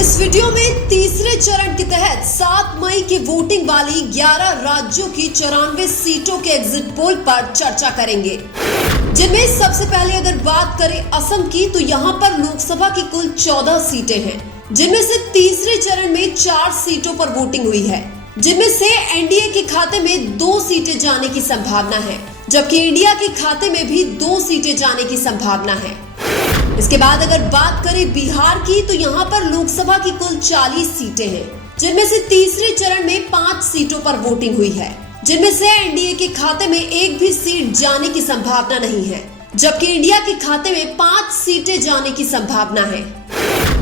इस वीडियो में तीसरे चरण के तहत 7 मई की वोटिंग वाली 11 राज्यों की 94 सीटों के एग्जिट पोल पर चर्चा करेंगे, जिनमें सबसे पहले अगर बात करें असम की तो यहाँ पर लोकसभा की कुल 14 सीटें हैं, जिनमें से तीसरे चरण में 4 सीटों पर वोटिंग हुई है, जिनमें से एनडीए के खाते में 2 सीटें जाने की संभावना है, जबकि इंडिया के खाते में भी 2 सीटें जाने की संभावना है। इसके बाद अगर बात करें बिहार की तो यहाँ पर लोकसभा की कुल 40 सीटें हैं, जिनमें से तीसरे चरण में 5 सीटों पर वोटिंग हुई है, जिनमें से एनडीए के खाते में एक भी सीट जाने की संभावना नहीं है, जबकि इंडिया के खाते में 5 सीटें जाने की संभावना है।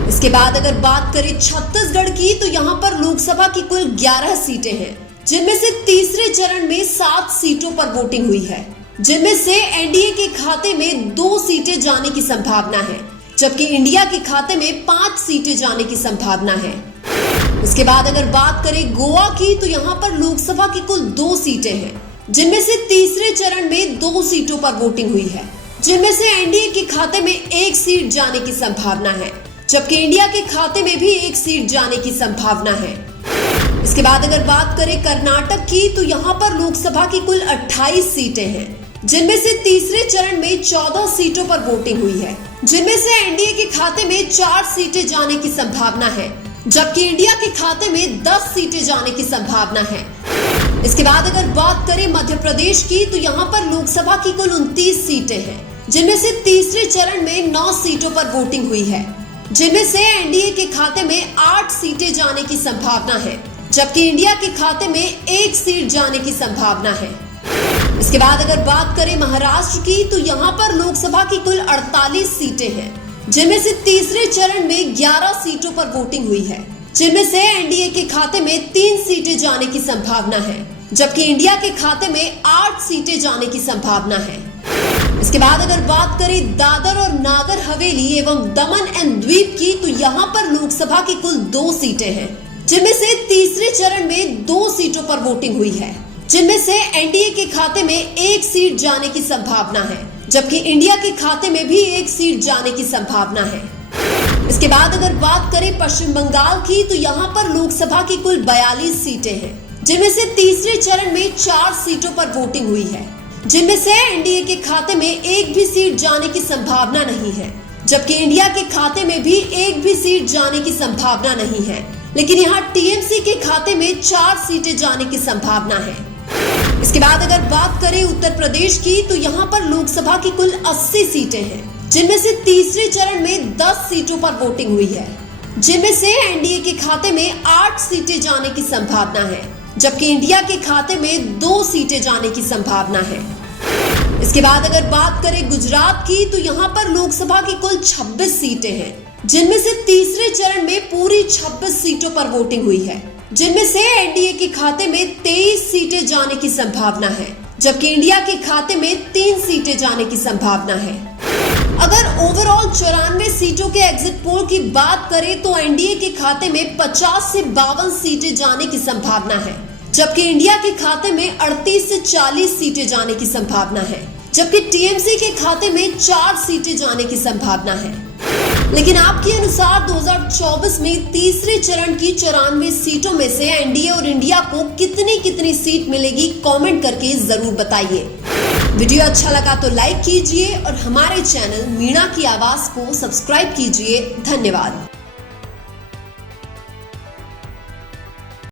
इसके बाद अगर बात करें छत्तीसगढ़ की तो यहाँ पर लोकसभा की कुल 11 सीटें हैं, जिनमें से तीसरे चरण में 7 सीटों पर वोटिंग हुई है, जिनमें से एनडीए के खाते में 2 सीटें जाने की संभावना है, जबकि इंडिया के खाते में 5 सीटें जाने की संभावना है। इसके बाद अगर बात करें गोवा की तो यहाँ पर लोकसभा की कुल 2 सीटें हैं, जिनमें से तीसरे चरण में 2 सीटों पर वोटिंग हुई है, जिनमें से एनडीए के खाते में 1 सीट जाने की संभावना है, जबकि इंडिया के खाते में भी 1 सीट जाने की संभावना है। इसके बाद अगर बात करें कर्नाटक की तो यहाँ पर लोकसभा की कुल 28 सीटें हैं, जिनमें से तीसरे चरण में 14 सीटों पर वोटिंग हुई है, जिनमें से एनडीए के खाते में 4 सीटें जाने की संभावना है, जबकि इंडिया के खाते में 10 सीटें जाने की संभावना है। इसके बाद अगर बात करें मध्य प्रदेश की तो यहाँ पर लोकसभा की कुल 29 सीटें हैं, जिनमें से तीसरे चरण में 9 सीटों पर वोटिंग हुई है, जिनमें से एनडीए के खाते में 8 सीटें जाने की संभावना है, जबकि इंडिया के खाते में 1 सीट जाने की संभावना है। इसके बाद अगर बात करें महाराष्ट्र की तो यहाँ पर लोकसभा की कुल 48 सीटें हैं, जिनमें से तीसरे चरण में 11 सीटों पर वोटिंग हुई है, जिनमें से एनडीए के खाते में 3 सीटें जाने की संभावना है, जबकि इंडिया के खाते में 8 सीटें जाने की संभावना है। इसके बाद अगर बात करें दादर और नागर हवेली एवं दमन एंड द्वीप की तो यहाँ पर लोकसभा की कुल 2 सीटें हैं, जिनमें से तीसरे चरण में 2 सीटों पर वोटिंग हुई है, जिनमें से एनडीए के खाते में 1 सीट जाने की संभावना है, जबकि इंडिया के खाते में भी 1 सीट जाने की संभावना है। इसके बाद अगर बात करें पश्चिम बंगाल की तो यहाँ पर लोकसभा की कुल 42 सीटें हैं, जिनमें से तीसरे चरण में 4 सीटों पर वोटिंग हुई है, जिनमें से एनडीए के खाते में 1 भी सीट जाने की संभावना नहीं है, जबकि इंडिया के खाते में भी 1 भी सीट जाने की संभावना नहीं है, लेकिन यहाँ टीएमसी के खाते में 4 सीटें जाने की संभावना है। इसके बाद अगर बात करें उत्तर प्रदेश की तो यहाँ पर लोकसभा की कुल 80 सीटें हैं, जिनमें से तीसरे चरण में 10 सीटों पर वोटिंग हुई है, जिनमें से एनडीए के खाते में 8 सीटें जाने की संभावना है, जबकि इंडिया के खाते में 2 सीटें जाने की संभावना है। इसके बाद अगर बात करें गुजरात की तो यहाँ पर लोकसभा की कुल 26 सीटें हैं, जिनमें से तीसरे चरण में पूरी 26 सीटों पर वोटिंग हुई है, जिनमें से एनडीए के खाते में 23 सीटें जाने की संभावना है, जबकि इंडिया के खाते में 3 सीटें जाने की संभावना है। अगर ओवरऑल 94 सीटों के एग्जिट पोल की बात करें तो एनडीए के खाते में 50 से 52 सीटें जाने की संभावना है, जबकि इंडिया के खाते में 38 से 40 सीटें जाने की संभावना है, जबकि टीएमसी के खाते में 4 सीटें जाने की संभावना है। लेकिन आपके अनुसार 2024 में तीसरे चरण की 94 सीटों में से एनडीए और इंडिया को कितनी सीट मिलेगी, कमेंट करके जरूर बताइए। वीडियो अच्छा लगा तो लाइक कीजिए और हमारे चैनल मीणा की आवाज को सब्सक्राइब कीजिए। धन्यवाद।